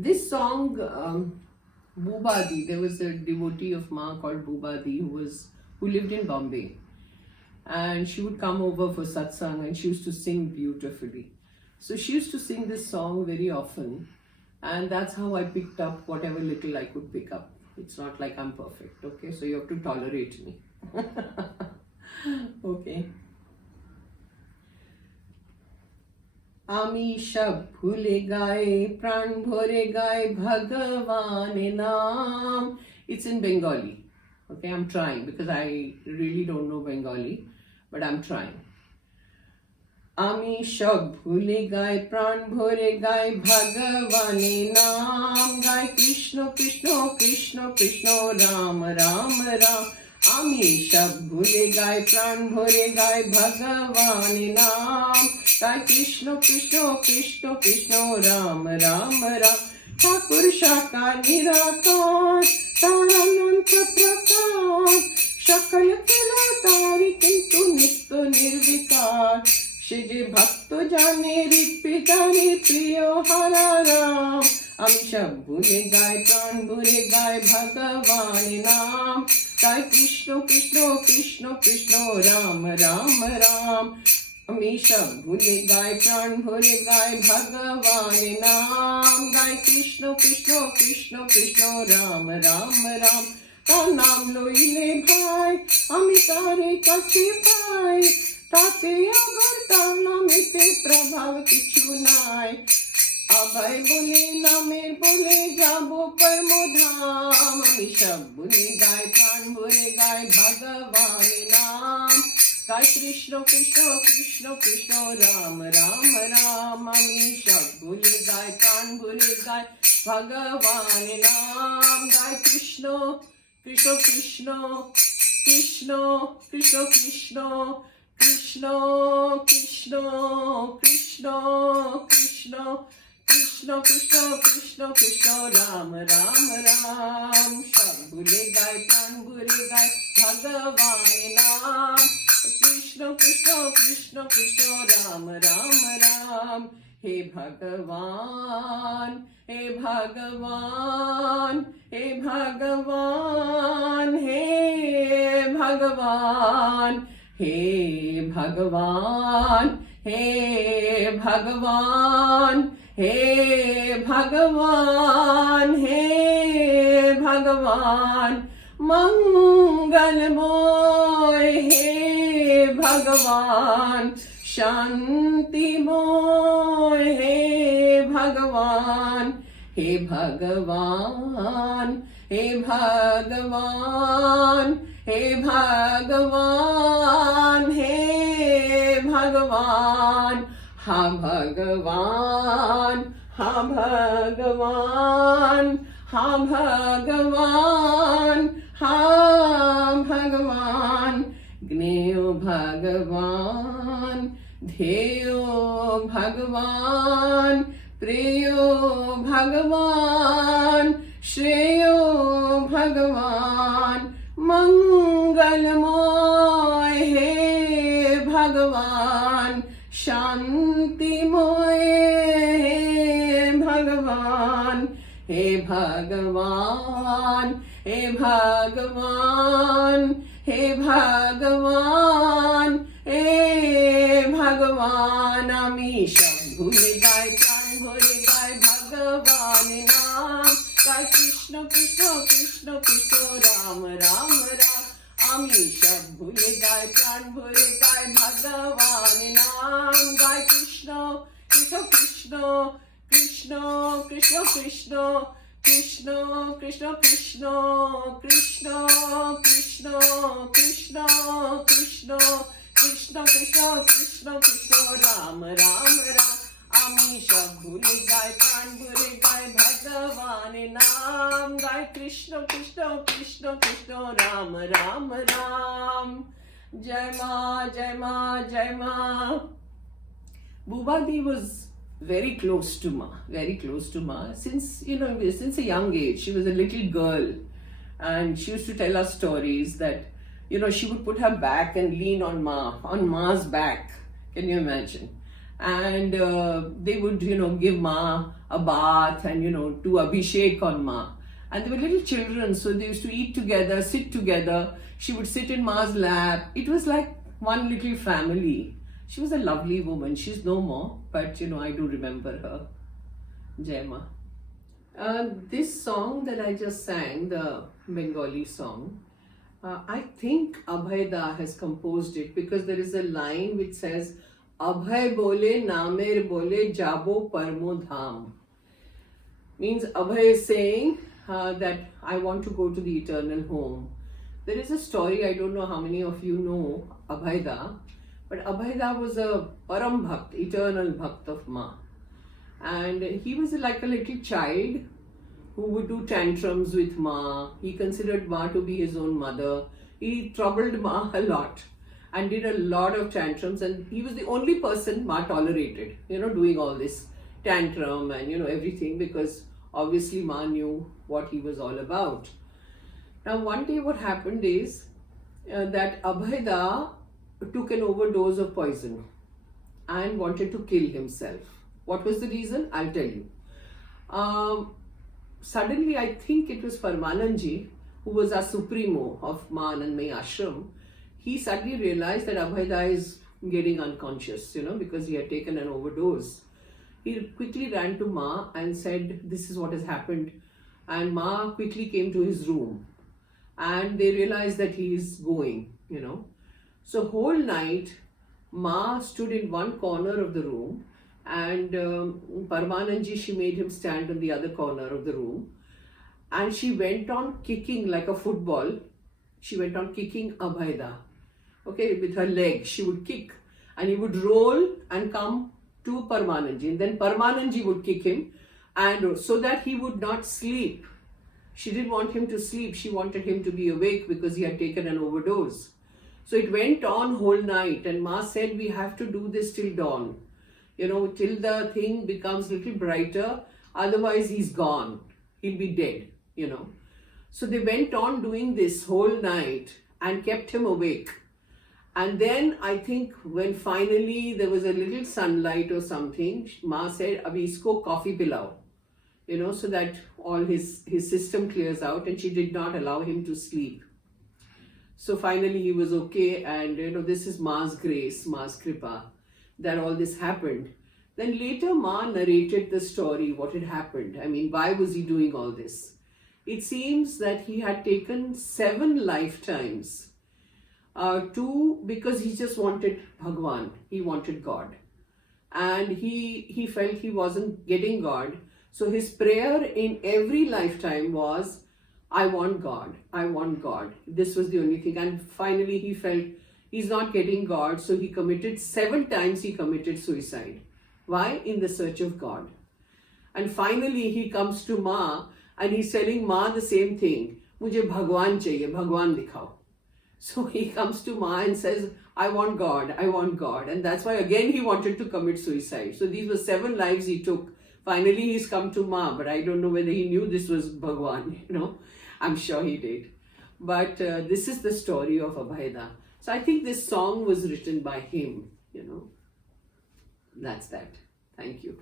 This song, Bubadi, there was a devotee of Ma called Bubadi who lived in Bombay, and she would come over for satsang and she used to sing beautifully. So she used to sing this song very often, and that's how I picked up whatever little I could pick up. It's not like I'm perfect, okay? So you have to tolerate me. Okay. আমি সব ভুলে গায়ে প্রাণ ভরে গায়ে ভগবানের নাম. It's in Bengali. Okay, I'm trying because I really don't know Bengali, but I'm trying. আমি সব ভুলে গায়ে প্রাণ ভরে গায়ে ভগবানের নাম গায় কৃষ্ণ কৃষ্ণ কৃষ্ণ কৃষ্ণ রাম রাম রাম. আমি সব ভুলে গায়ে প্রাণ ভরে গায়ে ভগবানের নাম গায় কৃষ্ণ কৃষ্ণ কৃষ্ণ কৃষ্ণ রাম রাম রাম. ঠাকুর সাকার নিরাকার তার অনন্ত প্রকার সকল খেলা তারি কিন্তু নিত্য নির্বিকার. সে যে ভক্ত জানে হৃৎপিতারি প্রিয় হারা রাম. আমি সব ভুলে গায় প্রাণ ভরে গায় ভগবানের নাম গায় কৃষ্ণ কৃষ্ণ কৃষ্ণ কৃষ্ণ রাম রাম রাম. আমি সব ভুলে গায় প্রাণ ভরে গায় ভগবানের নাম গায় কৃষ্ণ কৃষ্ণ কৃষ্ণ কৃষ্ণ রাম রাম রাম. তার নাম লইলে ভাই আমি তারে কাছে পাই, তাতে আবার তার নামেতে প্রভাব কিছু নাই. আবার বলে নামের বলে যাব পরমধাম. আমি সব ভুলে গায় প্রাণ ভরে গায় ভগবানের নাম গায় কৃষ্ণ কৃষ্ণ কৃষ্ণ কৃষ্ণ রাম রাম রাম. আমি সব ভুলে গায় প্রাণ ভরে গায় ভগবানের নাম গায় কৃষ্ণ কৃষ্ণ কৃষ্ণ কৃষ্ণ কৃষ্ণ কৃষ্ণ কৃষ্ণ কৃষ্ণ কৃষ্ণ কৃষ্ণ কৃষ্ণ কৃষ্ণ কৃষ্ণ কৃষ্ণ রাম রাম রাম. সব ভুলে গায় প্রাণ ভরে গায় ভগবানের নাম কৃষ্ণ কৃষ্ণ কৃষ্ণ কৃষ্ণ রাম রাম রাম. হে ভগবান হে ভগবান হে ভগবান হে ভগবান হে ভগবান হে ভগবান হে ভগবান হে ভগবান মঙ্গলময় হে ভগবান শান্তিময় হে ভগবান হে ভগবান হে ভগবান হে ভগবান হে ভগবান. হা ভগবান হা ভগবান হা ভগবান হা ভগবান. জ্ঞেয় ভগবান ধ্যেয় ভগবান প্রিয় ভগবান শ্রেয় ভগবান মঙ্গলময় হে ভগবান শান্তিময় হে ভগবান হে ভগবান হে ভগবান হে ভগবান হে ভগবান. আমি সব ভুলে গায় প্রাণ ভরে গায় ভগবানের নাম গায় কৃষ্ণ কৃষ্ণ কৃষ্ণ কৃষ্ণ রাম রাম রাম. আমি সব ভুলে গায় প্রাণ ভরে গায় ভগবানের নাম গায় কৃষ্ণ কৃষ্ণ কৃষ্ণ কৃষ্ণ কৃষ্ণ কৃষ্ণ কৃষ্ণ কৃষ্ণ কৃষ্ণ কৃষ্ণ কৃষ্ণ কৃষ্ণ কৃষ্ণ কৃষ্ণ কৃষ্ণ কৃষ্ণ কৃষ্ণ রাম রাম রাম. আমি সব ভুলে গায় প্রাণ ভরে গায় ভগবানের নাম গায় কৃষ্ণ কৃষ্ণ কৃষ্ণ কৃষ্ণ রাম রাম রাম. জয় মা জয় মা জয় মা. Bubadi was very close to Ma, very close to Ma. Since a young age, she was a little girl, and she used to tell us stories that, she would put her back and lean on Ma's back. Can you imagine? And they would, give Ma a bath and, do Abhishek on Ma. And they were little children, so they used to eat together, sit together. She would sit in Ma's lap. It was like one little family. She was a lovely woman. She's no more, but I do remember her. Jai Ma. This song that I just sang, the Bengali song, I think Abhay Da has composed it, because there is a line which says, Abhay bole namer bole jabo parmo dham. Means Abhay is saying that I want to go to the eternal home. There is a story, I don't know how many of you know Abhay Da, but Abhay Da was a Param Bhakt, eternal Bhakt of Ma. And he was like a little child who would do tantrums with Ma. He considered Ma to be his own mother. He troubled Ma a lot and did a lot of tantrums, and he was the only person Ma tolerated, doing all this tantrum and everything, because obviously Ma knew what he was all about. Now one day what happened is that Abhay Da took an overdose of poison and wanted to kill himself. What was the reason? I'll tell you. Suddenly, I think it was Paramanandji, who was our supremo of Ma Anandamayi Ashram. He suddenly realized that Abhay Da is getting unconscious, because he had taken an overdose. He quickly ran to Ma and said, this is what has happened. And Ma quickly came to his room. And they realized that he is going, So whole night, Ma stood in one corner of the room, and Paramanandji, she made him stand in the other corner of the room, and she went on kicking like a football. She went on kicking Abhay Da. Okay, with her leg, she would kick, and he would roll and come to Paramanandji, and then Paramanandji would kick him, and so that he would not sleep. She didn't want him to sleep. She wanted him to be awake because he had taken an overdose. So it went on whole night, and Ma said, we have to do this till dawn. Till the thing becomes a little brighter, otherwise he's gone. He'll be dead, So they went on doing this whole night and kept him awake. And then I think when finally there was a little sunlight or something, Ma said, Abhi isko coffee pilao, so that all his system clears out, and she did not allow him to sleep. So finally he was okay, and this is Ma's grace, Ma's kripa, that all this happened. Then later Ma narrated the story, what had happened. I mean, why was he doing all this? It seems that he had taken 7 lifetimes, because he just wanted Bhagwan, he wanted God. And he felt he wasn't getting God. So his prayer in every lifetime was, I want God, I want God. This was the only thing. And finally he felt he's not getting God, so he committed 7 times he committed suicide. Why? In the search of God. And finally he comes to Ma and he's telling Ma the same thing. Mujhe Bhagwan chahiye, Bhagwan dikhao. So he comes to Ma and says, I want God, I want God. And that's why again he wanted to commit suicide. So these were 7 lives he took. Finally he's come to Ma, but I don't know whether he knew this was Bhagwan, I'm sure he did. But this is the story of Abhay Da. So I think this song was written by him, That's that. Thank you.